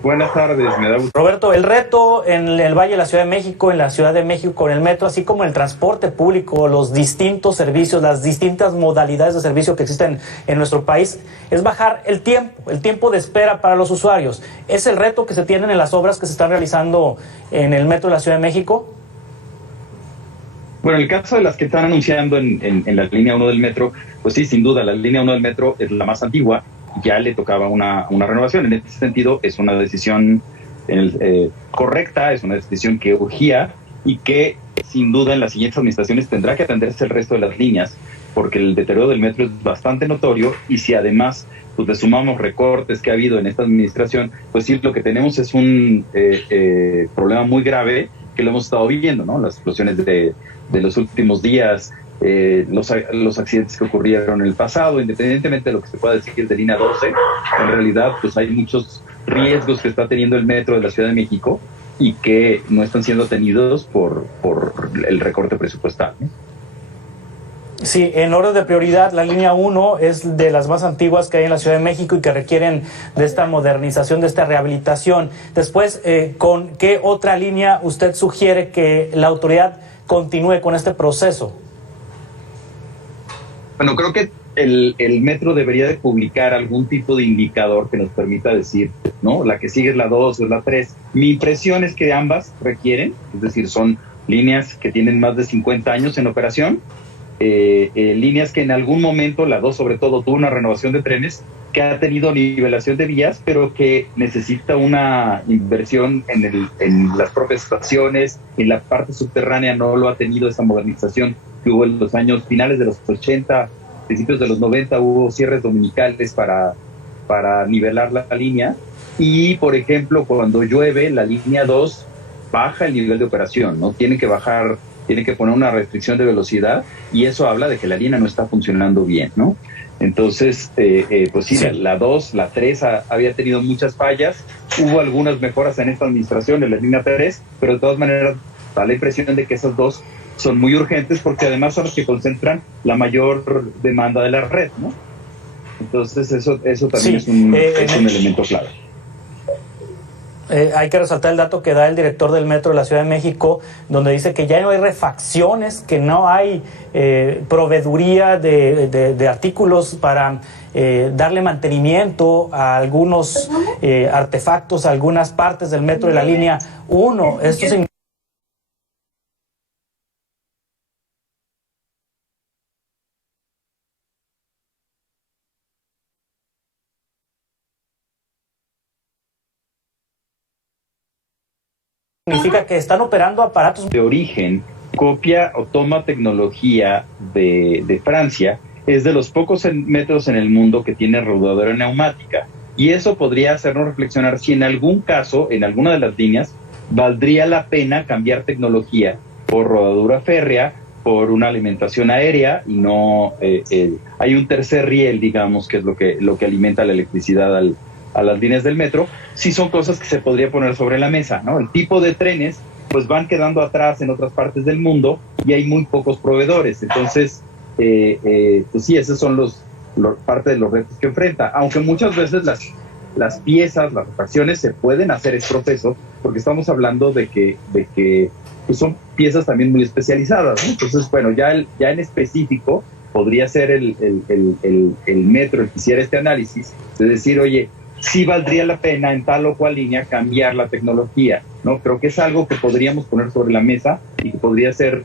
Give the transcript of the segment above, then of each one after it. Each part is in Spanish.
Buenas tardes, me da gusto. Roberto, el reto en el Valle de la Ciudad de México, en la Ciudad de México con el metro, así como el transporte público, los distintos servicios, las distintas modalidades de servicio que existen en nuestro país, es bajar el tiempo de espera para los usuarios. ¿Es el reto que se tienen en las obras que se están realizando en el metro de la Ciudad de México? Bueno, el caso de las que están anunciando en la línea 1 del metro, pues sí, sin duda, la línea 1 del metro es la más antigua, ya le tocaba una renovación. En este sentido, es una decisión correcta, es una decisión que urgía y que sin duda en las siguientes administraciones tendrá que atenderse el resto de las líneas, porque el deterioro del metro es bastante notorio y si además pues, le sumamos recortes que ha habido en esta administración, pues sí, lo que tenemos es un problema muy grave que lo hemos estado viviendo, ¿no? Las explosiones de los últimos días, los accidentes que ocurrieron en el pasado, independientemente de lo que se pueda decir de línea 12, en realidad pues hay muchos riesgos que está teniendo el metro de la Ciudad de México y que no están siendo atendidos por el recorte presupuestal, ¿no? Sí, en orden de prioridad, la línea 1 es de las más antiguas que hay en la Ciudad de México y que requieren de esta modernización, de esta rehabilitación. Después, ¿con qué otra línea usted sugiere que la autoridad continúe con este proceso? Bueno, creo que el metro debería de publicar algún tipo de indicador que nos permita decir, ¿no? La que sigue es la 2 o es la 3. Mi impresión es que ambas requieren, es decir, son líneas que tienen más de 50 años en operación, líneas que en algún momento, la 2 sobre todo, tuvo una renovación de trenes, que ha tenido nivelación de vías, pero que necesita una inversión en las propias estaciones, en la parte subterránea no lo ha tenido esa modernización que hubo en los años finales de los 80, principios de los 90, hubo cierres dominicales para nivelar la línea y, por ejemplo, cuando llueve, la línea 2 baja el nivel de operación, ¿no? Tiene que poner una restricción de velocidad y eso habla de que la línea no está funcionando bien, ¿no? Entonces, pues sí, la 2, la 3 había tenido muchas fallas, hubo algunas mejoras en esta administración, en la línea 3, pero de todas maneras da la impresión de que esas dos son muy urgentes porque además son los que concentran la mayor demanda de la red, ¿no? Entonces eso también es un elemento clave. Hay que resaltar el dato que da el director del Metro de la Ciudad de México, donde dice que ya no hay refacciones, que no hay proveeduría de artículos para darle mantenimiento a algunos artefactos, a algunas partes del metro de la línea 1. Esto significa que están operando aparatos de origen, copia o toma tecnología de Francia, es de los pocos metros en el mundo que tiene rodadura neumática. Y eso podría hacernos reflexionar si en algún caso, en alguna de las líneas, valdría la pena cambiar tecnología por rodadura férrea, por una alimentación aérea y no hay un tercer riel, digamos, que es lo que alimenta la electricidad a las líneas del metro. Sí son cosas que se podría poner sobre la mesa, ¿no? El tipo de trenes pues van quedando atrás en otras partes del mundo y hay muy pocos proveedores. Entonces, pues sí, esos son parte de los retos que enfrenta. Aunque muchas veces las piezas, las refacciones se pueden hacer en proceso, porque estamos hablando de que pues son piezas también muy especializadas, ¿no? Entonces, bueno, ya en específico podría ser el metro el que hiciera este análisis, de decir, oye, sí valdría la pena en tal o cual línea cambiar la tecnología, ¿no? Creo que es algo que podríamos poner sobre la mesa y que podría ser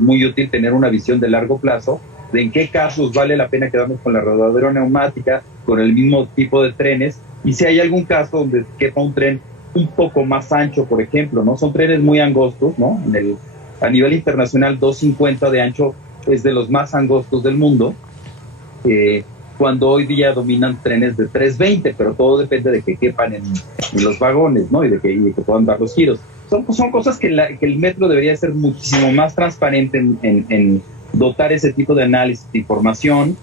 muy útil tener una visión de largo plazo de en qué casos vale la pena quedarnos con la rodadera neumática, con el mismo tipo de trenes, y si hay algún caso donde quepa un tren un poco más ancho, por ejemplo, ¿no? Son trenes muy angostos, ¿no? A nivel internacional, 250 de ancho es de los más angostos del mundo, cuando hoy día dominan trenes de 320, pero todo depende de que quepan en los vagones, ¿no? Y de que puedan dar los giros. Son cosas que el metro debería ser muchísimo más transparente en dotar ese tipo de análisis de información.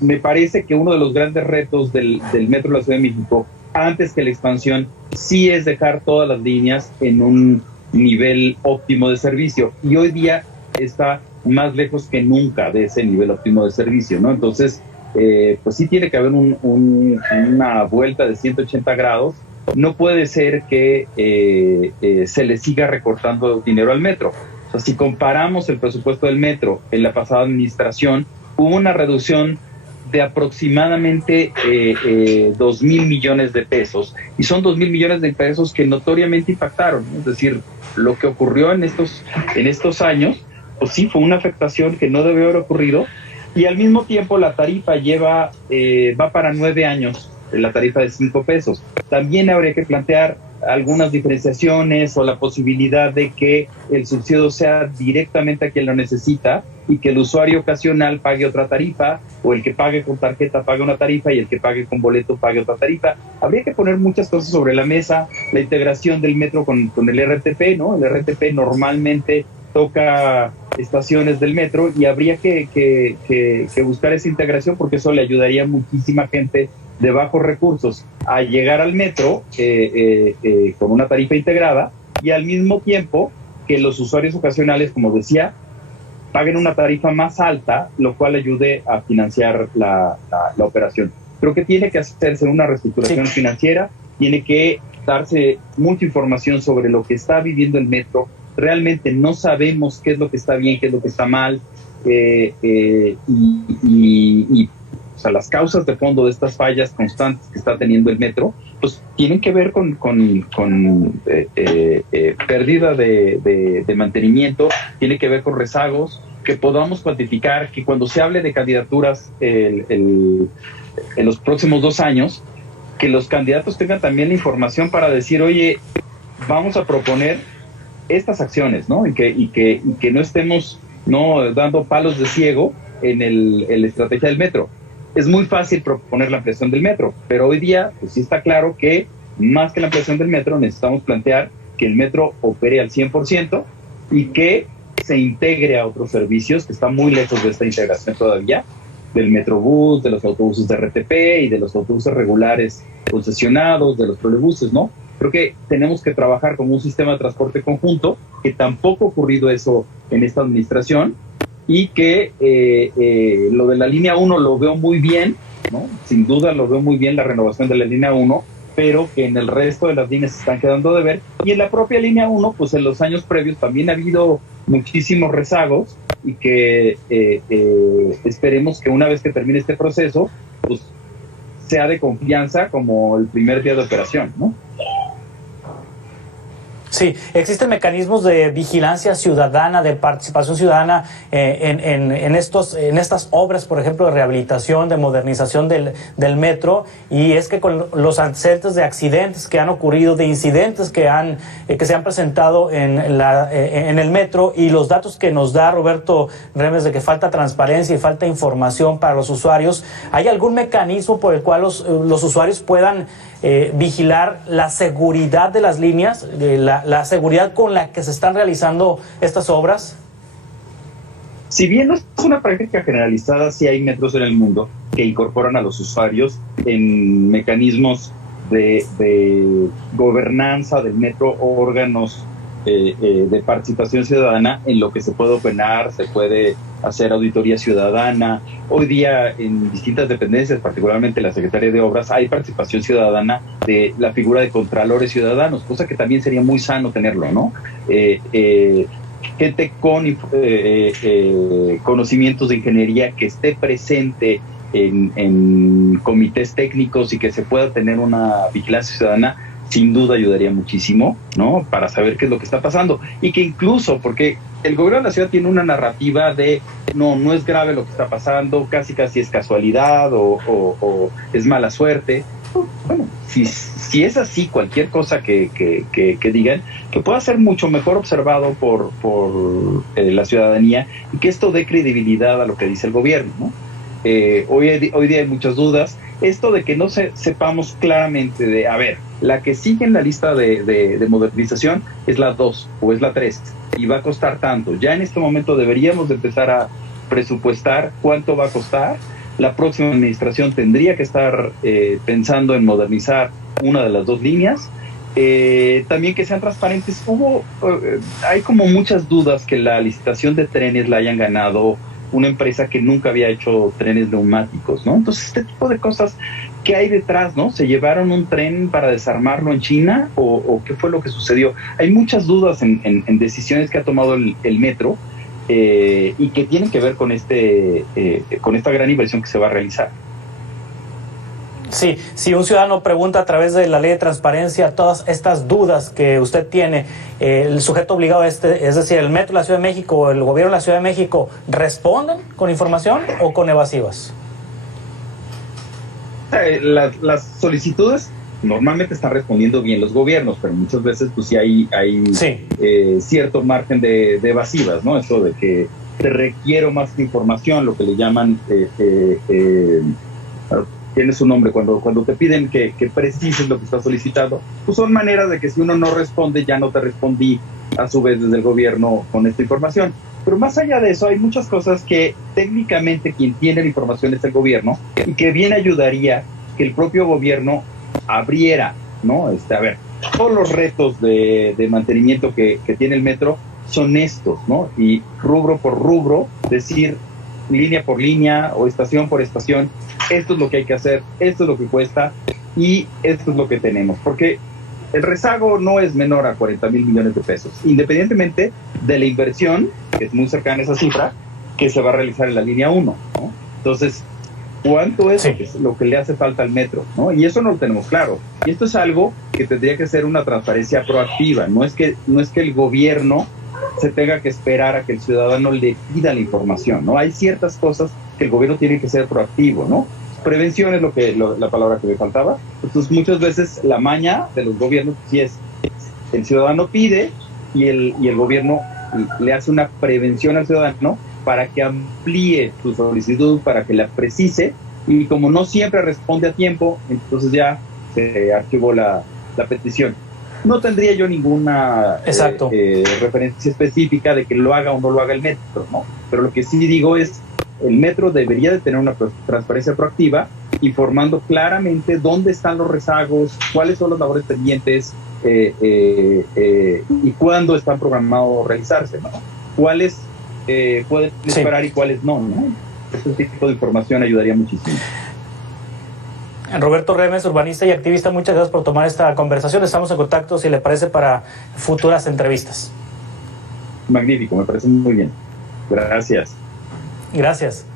Me parece que uno de los grandes retos del metro de la Ciudad de México, antes que la expansión, sí es dejar todas las líneas en un nivel óptimo de servicio. Y hoy día está más lejos que nunca de ese nivel óptimo de servicio, ¿no? Entonces, pues sí tiene que haber una vuelta de 180 grados. No puede ser que se le siga recortando dinero al metro. O sea, si comparamos el presupuesto del metro en la pasada administración, hubo una reducción de aproximadamente 2,000 millones de pesos, y son 2,000 millones de pesos que notoriamente impactaron, ¿no? Es decir, lo que ocurrió en estos años, pues sí fue una afectación que no debió haber ocurrido, y al mismo tiempo la tarifa va para 9 años, la tarifa de 5 pesos. También habría que plantear algunas diferenciaciones o la posibilidad de que el subsidio sea directamente a quien lo necesita y que el usuario ocasional pague otra tarifa, o el que pague con tarjeta pague una tarifa y el que pague con boleto pague otra tarifa. Habría que poner muchas cosas sobre la mesa, la integración del metro con el RTP, ¿no? El RTP normalmente toca estaciones del metro y habría que buscar esa integración, porque eso le ayudaría a muchísima gente de bajos recursos a llegar al metro con una tarifa integrada, y al mismo tiempo que los usuarios ocasionales, como decía, paguen una tarifa más alta, lo cual ayude a financiar la operación. Creo que tiene que hacerse una reestructuración financiera, tiene que darse mucha información sobre lo que está viviendo el metro. Realmente no sabemos qué es lo que está bien, qué es lo que está mal, o sea, las causas de fondo de estas fallas constantes que está teniendo el metro, pues tienen que ver con pérdida de mantenimiento, tiene que ver con rezagos, que podamos cuantificar, que cuando se hable de candidaturas en los próximos 2 años, que los candidatos tengan también la información para decir, oye, vamos a proponer estas acciones, ¿no? Y que no estemos dando palos de ciego en la estrategia del metro. Es muy fácil proponer la ampliación del metro, pero hoy día pues sí está claro que más que la ampliación del metro necesitamos plantear que el metro opere al 100% y que se integre a otros servicios, que están muy lejos de esta integración todavía, del Metrobús, de los autobuses de RTP y de los autobuses regulares concesionados, de los trolebuses, ¿no? Creo que tenemos que trabajar como un sistema de transporte conjunto, que tampoco ha ocurrido eso en esta administración, y que lo de la línea 1 lo veo muy bien, ¿no? Sin duda lo veo muy bien la renovación de la línea 1, pero que en el resto de las líneas se están quedando de ver, y en la propia línea 1, pues en los años previos también ha habido muchísimos rezagos, y que esperemos que una vez que termine este proceso, pues sea de confianza como el primer día de operación, ¿no? Sí, existen mecanismos de vigilancia ciudadana, de participación ciudadana en estas obras, por ejemplo, de rehabilitación, de modernización del metro, y es que con los antecedentes de accidentes que han ocurrido, de incidentes que se han presentado en el metro, y los datos que nos da Roberto Remes de que falta transparencia y falta información para los usuarios, ¿hay algún mecanismo por el cual los usuarios puedan vigilar la seguridad de las líneas, la seguridad con la que se están realizando estas obras? Si bien no es una práctica generalizada, sí hay metros en el mundo que incorporan a los usuarios en mecanismos de gobernanza del metro, órganos de participación ciudadana, en lo que se puede opinar, se puede hacer auditoría ciudadana. Hoy día en distintas dependencias, particularmente la Secretaría de Obras, hay participación ciudadana de la figura de contralores ciudadanos, cosa que también sería muy sano tenerlo, ¿no? Gente con conocimientos de ingeniería que esté presente en comités técnicos y que se pueda tener una vigilancia ciudadana, sin duda ayudaría muchísimo, ¿no? Para saber qué es lo que está pasando. Y que incluso, porque el gobierno de la ciudad tiene una narrativa de no es grave lo que está pasando, casi es casualidad o es mala suerte. Bueno, si es así, cualquier cosa que digan, que pueda ser mucho mejor observado por la ciudadanía, y que esto dé credibilidad a lo que dice el gobierno, ¿no? Hoy día hay muchas dudas. Esto de que no sepamos claramente a ver, la que sigue en la lista de modernización es la 2 o es la 3 y va a costar tanto. Ya en este momento deberíamos de empezar a presupuestar cuánto va a costar. La próxima administración tendría que estar pensando en modernizar una de las 2 líneas. También que sean transparentes. Hay como muchas dudas que la licitación de trenes la hayan ganado una empresa que nunca había hecho trenes neumáticos, ¿no? Entonces, este tipo de cosas, ¿qué hay detrás, no? ¿Se llevaron un tren para desarmarlo en China o qué fue lo que sucedió? Hay muchas dudas en decisiones que ha tomado el metro y que tienen que ver con esta gran inversión que se va a realizar. Sí, si un ciudadano pregunta a través de la ley de transparencia todas estas dudas que usted tiene, el sujeto obligado, es decir, el Metro de la Ciudad de México o el gobierno de la Ciudad de México, ¿responden con información o con evasivas? Las solicitudes normalmente están respondiendo bien los gobiernos, pero muchas veces pues sí hay cierto margen de evasivas, ¿no? Eso de que te requiero más información, lo que le llaman... tiene su nombre, cuando te piden que precises lo que estás solicitando, pues son maneras de que si uno no responde, ya no te respondí a su vez desde el gobierno con esta información. Pero más allá de eso, hay muchas cosas que técnicamente quien tiene la información es el gobierno y que bien ayudaría que el propio gobierno abriera, ¿no? A ver, todos los retos de mantenimiento que tiene el metro son estos, ¿no? Y rubro por rubro, decir línea por línea o estación por estación, esto es lo que hay que hacer, esto es lo que cuesta y esto es lo que tenemos, porque el rezago no es menor a 40,000 millones de pesos, independientemente de la inversión, que es muy cercana a esa cifra, que se va a realizar en la línea 1, ¿no? Entonces, ¿cuánto es lo que le hace falta al metro, ¿no? Y eso no lo tenemos claro. Y esto es algo que tendría que ser una transparencia proactiva, no es que el gobierno se tenga que esperar a que el ciudadano le pida la información, ¿no? Hay ciertas cosas que el gobierno tiene que ser proactivo, ¿no? Prevención es la palabra que me faltaba. Entonces, muchas veces la maña de los gobiernos sí es el ciudadano pide y el gobierno le hace una prevención al ciudadano para que amplíe su solicitud, para que la precise, y como no siempre responde a tiempo, entonces ya se archivó la petición. No tendría yo ninguna referencia específica de que lo haga o no lo haga el metro, ¿no? Pero lo que sí digo es, el metro debería de tener una transparencia proactiva, informando claramente dónde están los rezagos, cuáles son las labores pendientes y cuándo están programados realizarse, ¿no? Cuáles pueden esperar y cuáles no, ¿no? Este tipo de información ayudaría muchísimo. Roberto Remes, urbanista y activista, muchas gracias por tomar esta conversación. Estamos en contacto, si le parece, para futuras entrevistas. Magnífico, me parece muy bien. Gracias. Gracias.